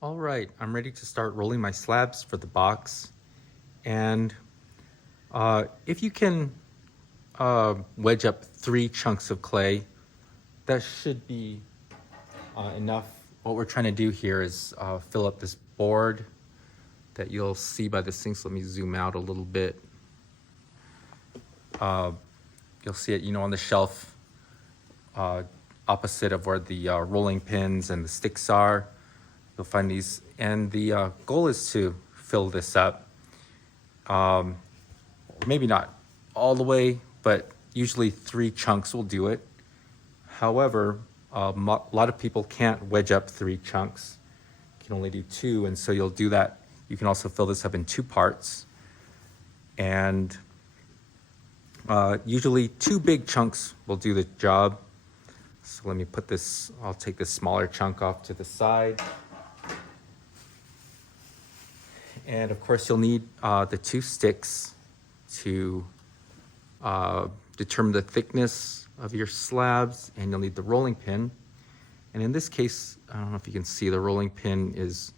All right, I'm ready to start rolling my slabs for the box. And if you can wedge up 3 chunks of clay, that should be enough. What we're trying to do here is fill up this board that you'll see by this thing. So let me zoom out a little bit. You'll see it, on the shelf opposite of where the rolling pins and the sticks are. You'll find these, and the goal is to fill this up. Maybe not all the way, but usually 3 chunks will do it. However, a lot of people can't wedge up 3 chunks, can only do 2, and so you'll do that. You can also fill this up in 2 parts, and usually 2 big chunks will do the job. So let me put this, I'll take this smaller chunk off to the side. And of course you'll need the 2 sticks to determine the thickness of your slabs, and you'll need the rolling pin. And in this case, I don't know if you can see, the rolling pin has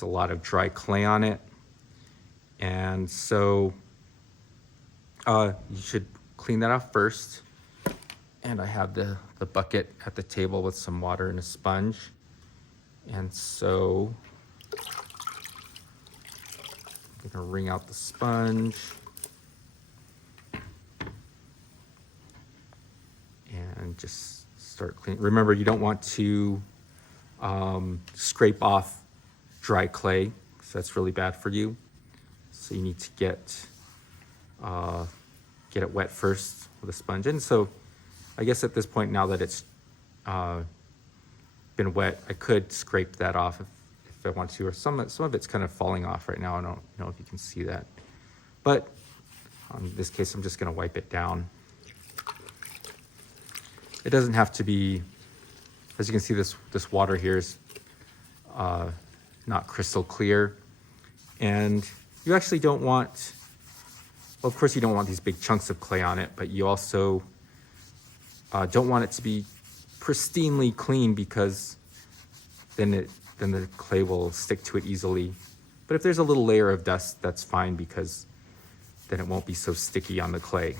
a lot of dry clay on it. And so you should clean that off first. And I have the bucket at the table with some water and a sponge. And so I'm gonna wring out the sponge. And just start cleaning. Remember, you don't want to scrape off dry clay, because that's really bad for you. So you need to get it wet first with a sponge. And so I guess at this point, now that it's been wet, I could scrape that off if I want to, or some of it's kind of falling off right now. I don't know if you can see that. But in this case, I'm just gonna wipe it down. It doesn't have to be, as you can see, this water here is not crystal clear. And you actually don't want, well, of course you don't want these big chunks of clay on it, but you also don't want it to be pristinely clean, because then the clay will stick to it easily. But if there's a little layer of dust, that's fine, because then it won't be so sticky on the clay.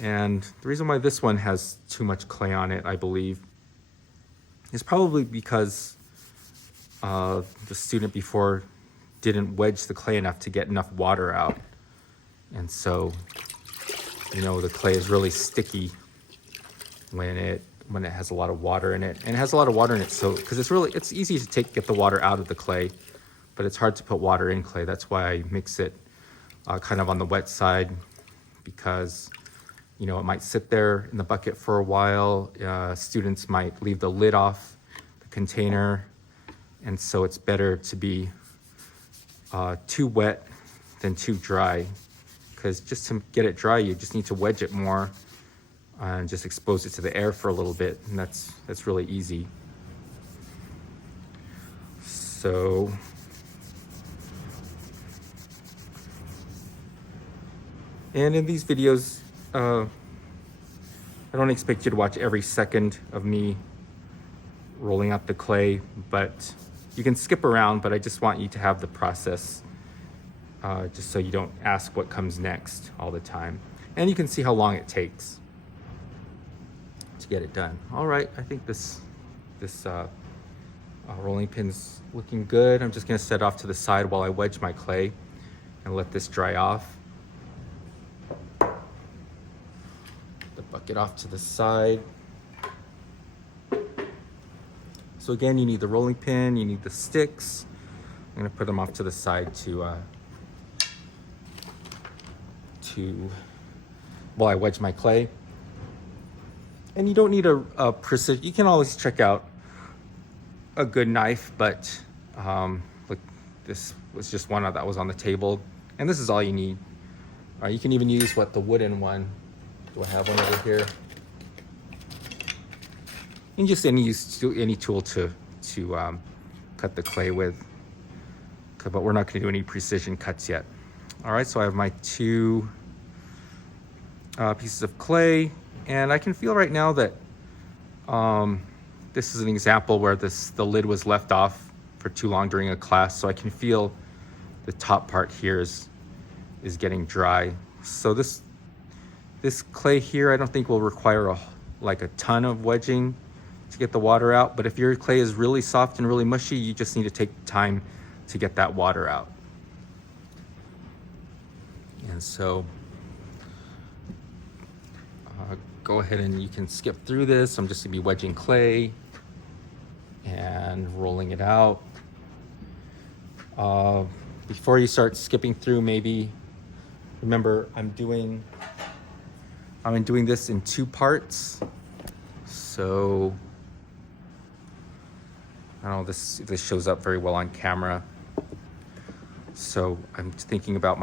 And the reason why this one has too much clay on it, I believe, is probably because the student before didn't wedge the clay enough to get enough water out. And so, the clay is really sticky when it has a lot of water in it. And it has a lot of water in it, so because it's easy to get the water out of the clay, but it's hard to put water in clay. That's why I mix it kind of on the wet side, because it might sit there in the bucket for a while. Students might leave the lid off the container. And so it's better to be too wet than too dry, because just to get it dry, you just need to wedge it more and just expose it to the air for a little bit. And that's really easy. So and in these videos, I don't expect you to watch every second of me rolling out the clay, but you can skip around, but I just want you to have the process, just so you don't ask what comes next all the time. And you can see how long it takes to get it done. All right, I think this rolling pin's looking good. I'm just gonna set off to the side while I wedge my clay and let this dry off. Bucket off to the side. So again, you need the rolling pin, you need the sticks. I'm gonna put them off to the side while I wedge my clay. And you don't need a precision. You can always check out a good knife, but look, this was just one that was on the table, and this is all you need. You can even use the wooden one. Do I have one over here? And just any tool to cut the clay with, but we're not going to do any precision cuts yet. All right, so I have my 2 pieces of clay, and I can feel right now that this is an example where the lid was left off for too long during a class, so I can feel the top part here is getting dry. So this clay here, I don't think will require like a ton of wedging to get the water out, but if your clay is really soft and really mushy, you just need to take time to get that water out. And so go ahead and you can skip through this. I'm just gonna be wedging clay and rolling it out. Before you start skipping through, maybe remember I'm doing this in 2 parts. So I don't know if this shows up very well on camera. So I'm thinking about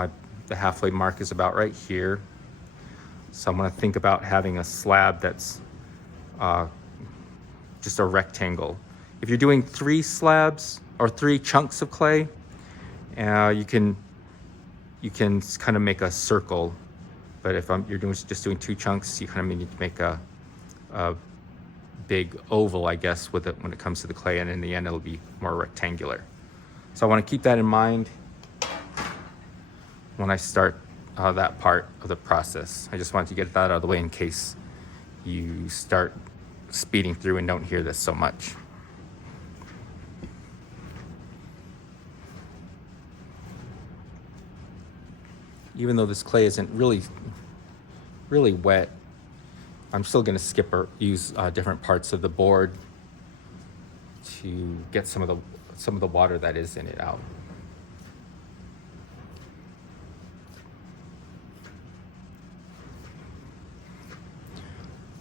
the halfway mark is about right here. So I'm gonna think about having a slab that's just a rectangle. If you're doing 3 slabs or 3 chunks of clay, you can kind of make a circle. But if you're just doing 2 chunks, you kind of need to make a big oval, I guess, with it when it comes to the clay, and in the end it'll be more rectangular. So I want to keep that in mind when I start that part of the process. I just wanted to get that out of the way in case you start speeding through and don't hear this so much. Even though this clay isn't really wet, I'm still going to skip or use different parts of the board to get some of the water that is in it out.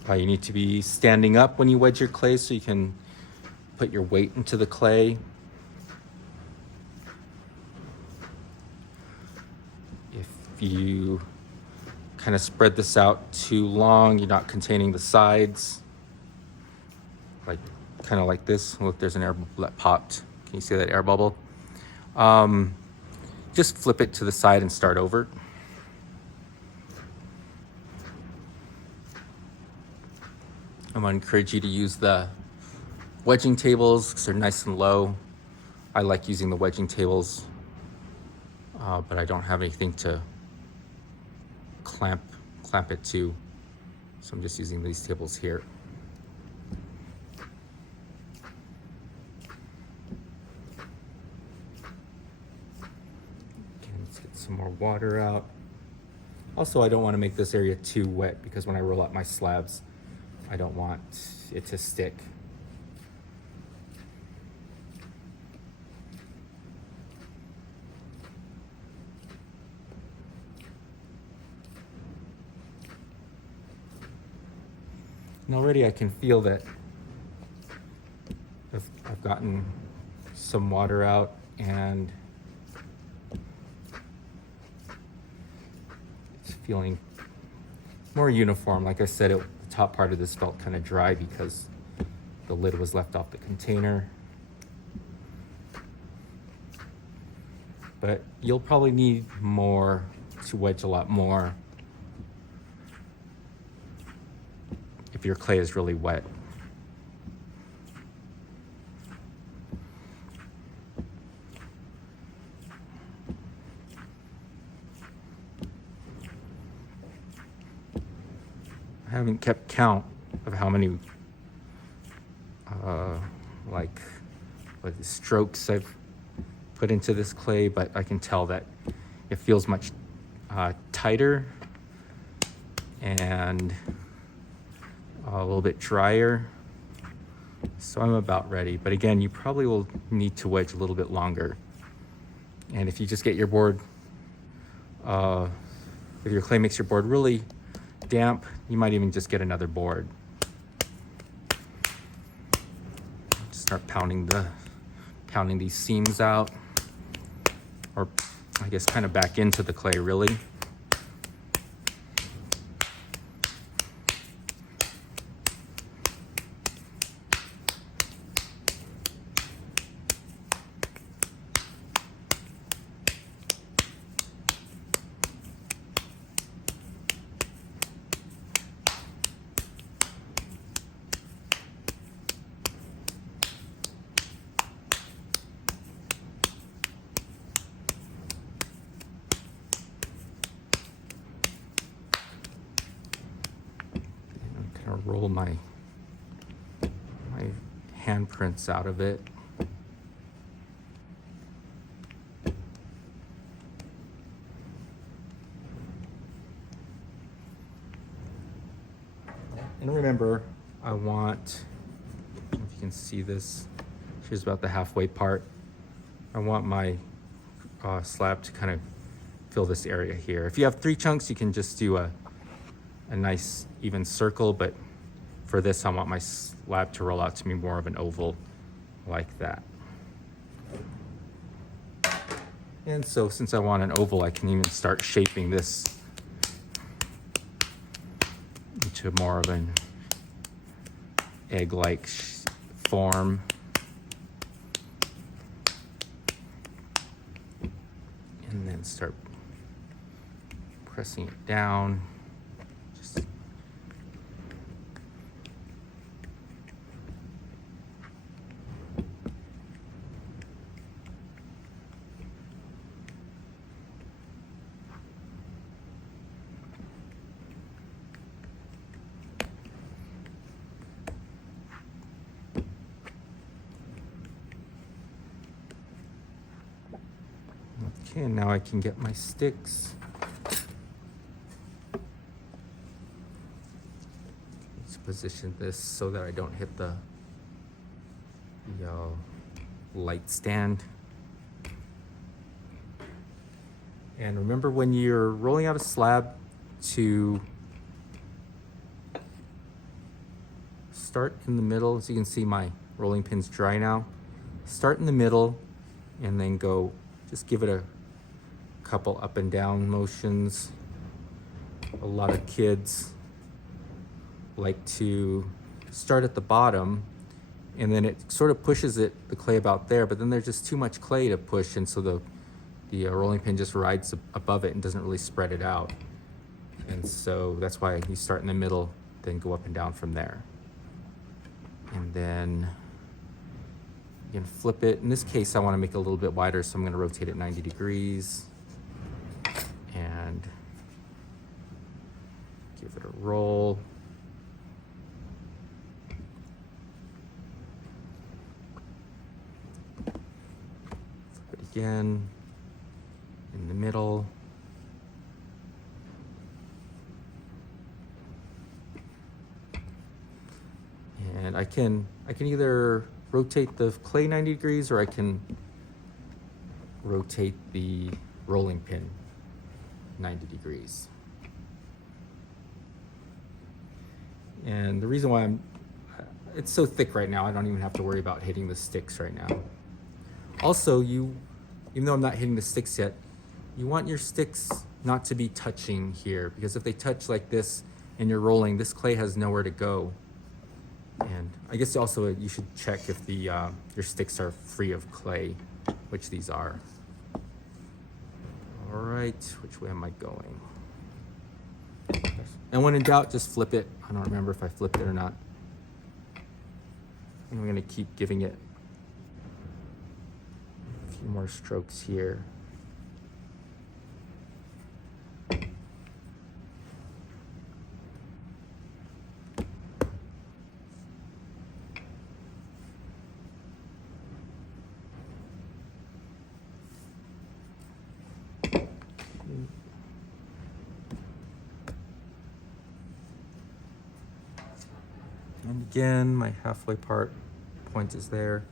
You need to be standing up when you wedge your clay so you can put your weight into the clay. If you kind of spread this out too long, you're not containing the sides, kind of like this. Look, there's an air bubble that popped. Can you see that air bubble? Just flip it to the side and start over. I'm gonna encourage you to use the wedging tables because they're nice and low. I like using the wedging tables, but I don't have anything to clamp it to, so I'm just using these tables here. Okay, let's get some more water out. Also, I don't want to make this area too wet because when I roll out my slabs, I don't want it to stick. And already I can feel that I've gotten some water out, and it's feeling more uniform. Like I said, the top part of this felt kind of dry because the lid was left off the container. But you'll probably need more to wedge a lot more if your clay is really wet. I haven't kept count of how many strokes I've put into this clay, but I can tell that it feels much tighter and a little bit drier. So I'm about ready, but again, you probably will need to wedge a little bit longer. And if you just get your board, if your clay makes your board really damp, you might even just get another board. Start pounding these seams out, or I guess kind of back into the clay really. pull my handprints out of it. And remember, I want, I don't know if you can see this, here's about the halfway part. I want my slab to kind of fill this area here. If you have 3 chunks, you can just do a nice even circle, but for this, I want my slab to roll out to be more of an oval like that. And so since I want an oval, I can even start shaping this into more of an egg-like form. And then start pressing it down. Just okay, and now I can get my sticks. Let's position this so that I don't hit the light stand. And remember, when you're rolling out a slab, to start in the middle. As you can see, my rolling pin's dry now. Start in the middle and then go, just give it a couple up and down motions. A lot of kids like to start at the bottom, and then it sort of pushes the clay about there, but then there's just too much clay to push, and so the rolling pin just rides above it and doesn't really spread it out. And so that's why you start in the middle, then go up and down from there. And then you can flip it. In this case, I want to make it a little bit wider, so I'm going to rotate it 90 degrees and give it a roll. Flip it again in the middle. And I can either rotate the clay 90 degrees, or I can rotate the rolling pin 90 degrees. And the reason why it's so thick right now, I don't even have to worry about hitting the sticks right now. Also, even though I'm not hitting the sticks yet, you want your sticks not to be touching here, because if they touch like this and you're rolling, this clay has nowhere to go. And I guess also you should check if your sticks are free of clay, which these are. All right, which way am I going? And when in doubt, just flip it. I don't remember if I flipped it or not. And I'm gonna keep giving it a few more strokes here. And again, my halfway point is there.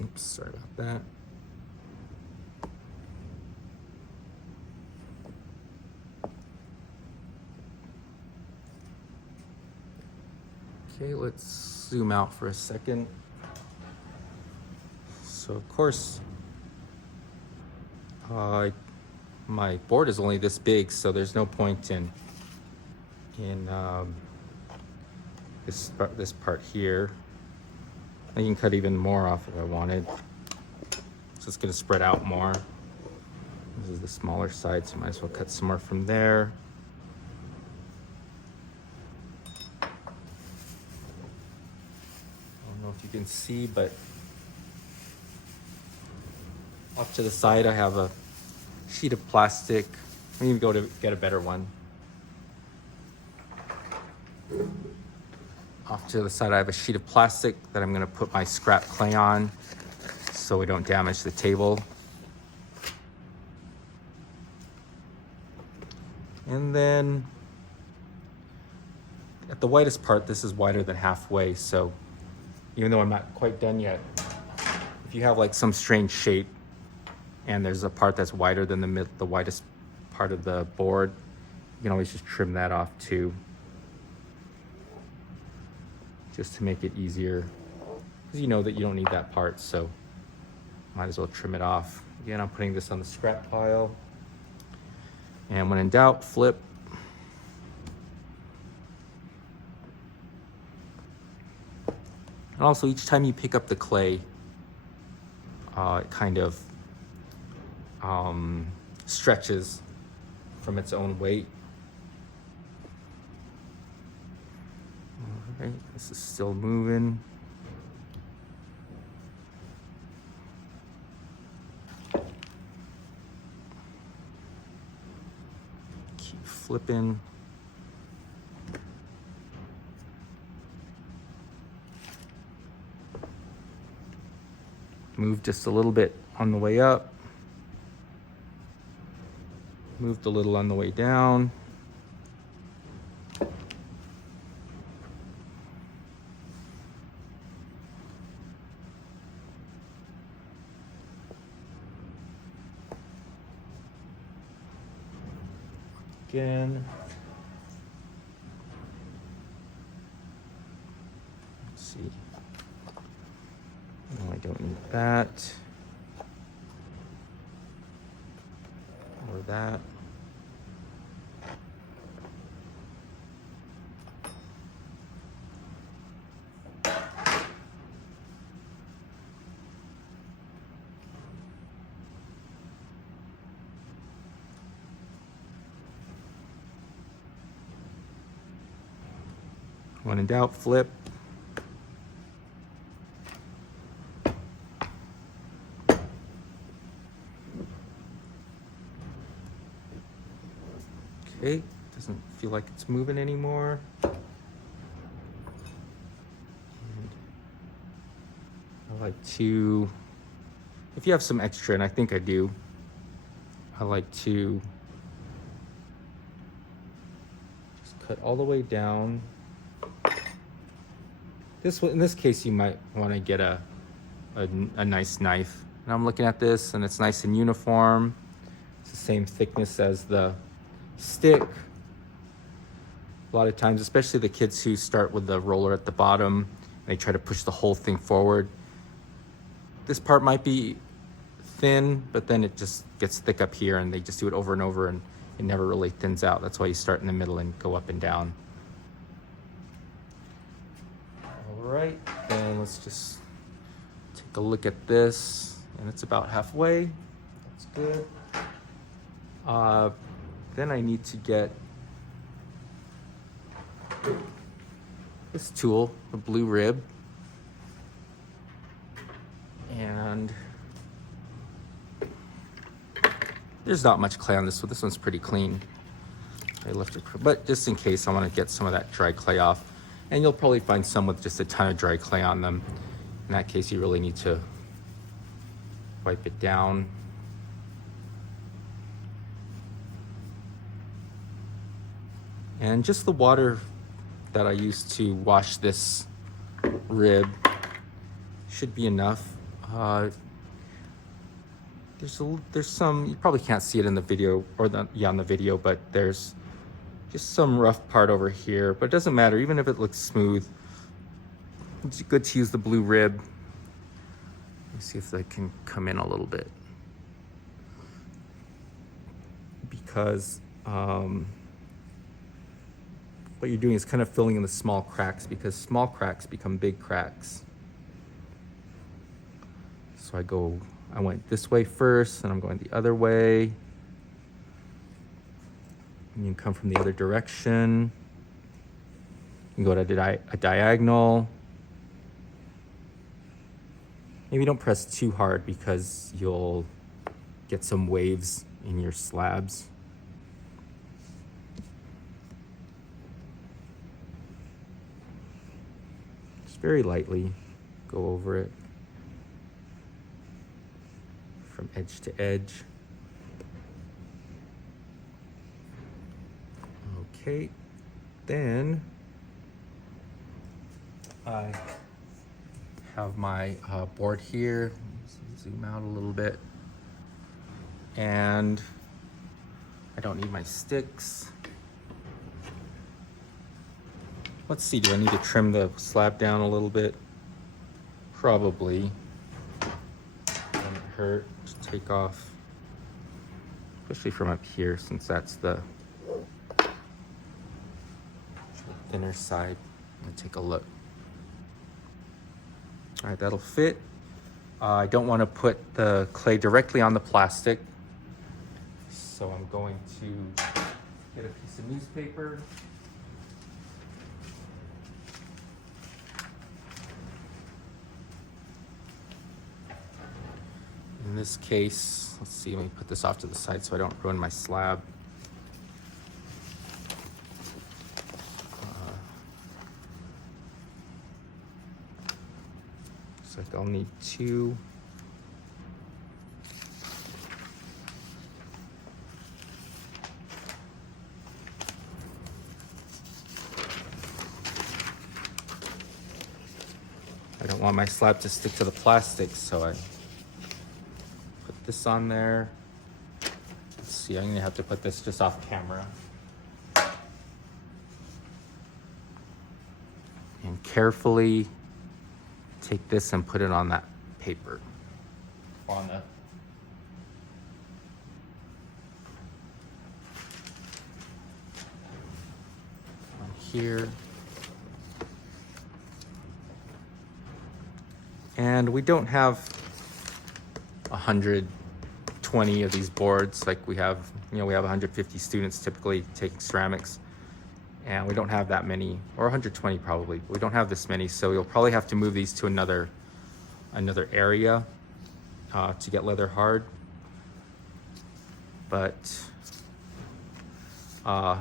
Oops, sorry about that. Okay, let's zoom out for a second. So of course, my board is only this big, so there's no point in this part here. I can cut even more off if I wanted. So it's gonna spread out more. This is the smaller side, so I might as well cut some more from there. I don't know if you can see, but off to the side I have a sheet of plastic. I'm gonna go to get a better one. Off to the side I have a sheet of plastic that I'm gonna put my scrap clay on so we don't damage the table. And then at the widest part, this is wider than halfway, so even though I'm not quite done yet, if you have like some strange shape and there's a part that's wider than the widest part of the board, you can always just trim that off too, just to make it easier, because you know that you don't need that part, so might as well trim it off. Again, I'm putting this on the scrap pile. And when in doubt, flip. And also, each time you pick up the clay, it kind of stretches from its own weight. All right, this is still moving. Flipping. Move just a little bit on the way up. Moved a little on the way down. Again. Let's see. No, I don't need that. Or that. When in doubt, flip. Okay, doesn't feel like it's moving anymore. And I like to, if you have some extra, and I think I do, I like to just cut all the way down. In this case, you might want to get a nice knife. And I'm looking at this, and it's nice and uniform. It's the same thickness as the stick. A lot of times, especially the kids who start with the roller at the bottom, they try to push the whole thing forward. This part might be thin, but then it just gets thick up here, and they just do it over and over, and it never really thins out. That's why you start in the middle and go up and down. All right, then let's just take a look at this, and it's about halfway. That's good. Then I need to get this tool, the blue rib, and there's not much clay on this, so this one's pretty clean. I left it, but just in case, I want to get some of that dry clay off. And you'll probably find some with just a ton of dry clay on them. In that case, you really need to wipe it down. And just the water that I used to wash this rib should be enough. There's some, you probably can't see it in the video, or on the video, but there's just some rough part over here, but it doesn't matter. Even if it looks smooth, it's good to use the blue rib. Let me see if they can come in a little bit. Because what you're doing is kind of filling in the small cracks, because small cracks become big cracks. So I went this way first, and I'm going the other way. And you can come from the other direction. You can go to a diagonal. Maybe don't press too hard because you'll get some waves in your slabs. Just very lightly go over it from edge to edge. Okay, then I have my board here. Zoom out a little bit. And I don't need my sticks. Let's see, do I need to trim the slab down a little bit? Probably. Doesn't hurt to take off, especially from up here, since that's the thinner side. Let me take a look. All right, that'll fit. I don't want to put the clay directly on the plastic, so I'm going to get a piece of newspaper. In this case, let's see, let me put this off to the side so I don't ruin my slab. Looks like I'll need 2. I don't want my slab to stick to the plastic, so I put this on there. Let's see, I'm gonna have to put this just off camera. And carefully take this and put it on that paper. On here. And we don't have 120 of these boards like we have, we have 150 students typically taking ceramics, and we don't have that many, or 120 probably. We don't have this many, so you'll probably have to move these to another area to get leather hard. But the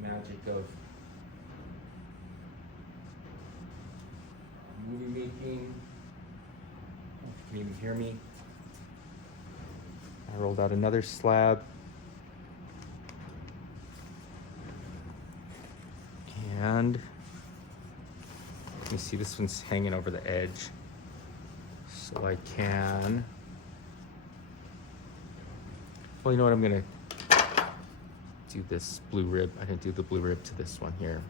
magic of movie making. If you can even hear me. I rolled out another slab. And you see this one's hanging over the edge. So I can, well, you know what, I'm gonna do this blue rib. I didn't do the blue rib to this one here.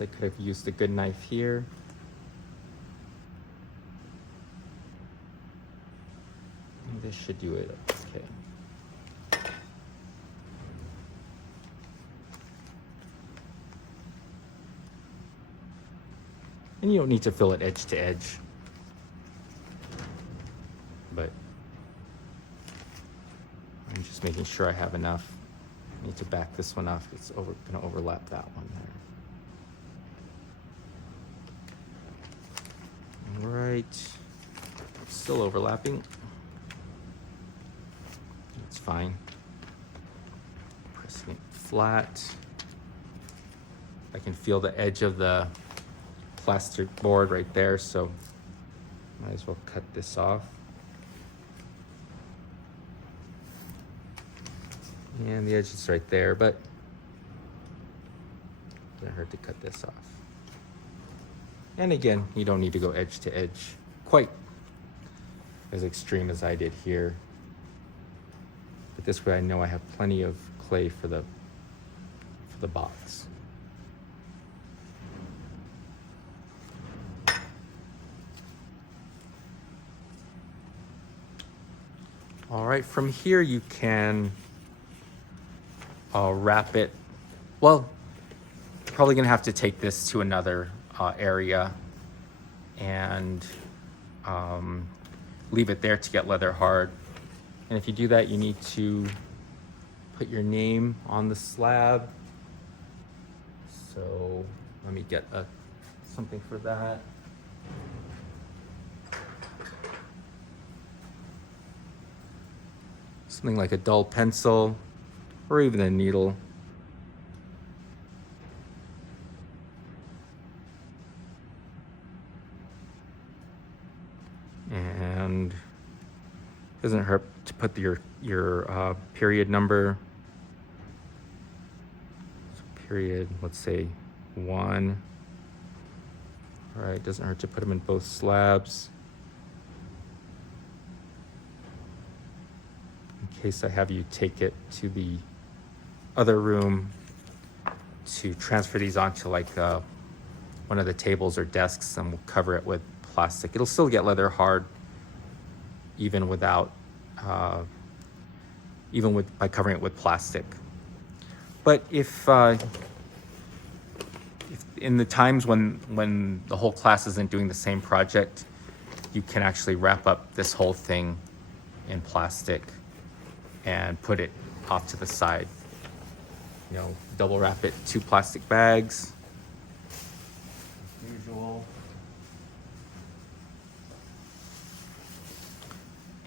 I could have used a good knife here. And this should do it. Okay. And you don't need to fill it edge to edge. But I'm just making sure I have enough. I need to back this one off. It's gonna overlap that one there. Right, still overlapping. It's fine. Pressing it flat. I can feel the edge of the plastic board right there, so might as well cut this off. And the edge is right there, but it doesn't hurt to cut this off. And again, you don't need to go edge to edge quite as extreme as I did here. But this way I know I have plenty of clay for the box. All right, from here you can wrap it. Well, probably gonna have to take this to another area and leave it there to get leather hard. And if you do that, you need to put your name on the slab. So let me get something for that. Something like a dull pencil or even a needle. And it doesn't hurt to put your period number. So period, let's say 1. All right, doesn't hurt to put them in both slabs. In case I have you take it to the other room to transfer these onto like one of the tables or desks, and we'll cover it with plastic. It'll still get leather hard even without, by covering it with plastic. But if in the times when the whole class isn't doing the same project, you can actually wrap up this whole thing in plastic and put it off to the side. You know, double wrap it 2 plastic bags, as usual.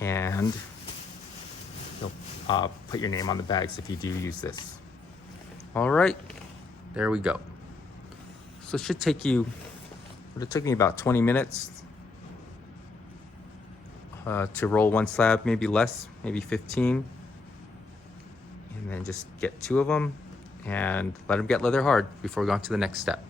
And you'll put your name on the bags if you do use this. All right, there we go. So it should take you, it took me about 20 minutes to roll 1 slab, maybe less, maybe 15. And then just get 2 of them and let them get leather hard before we go on to the next step.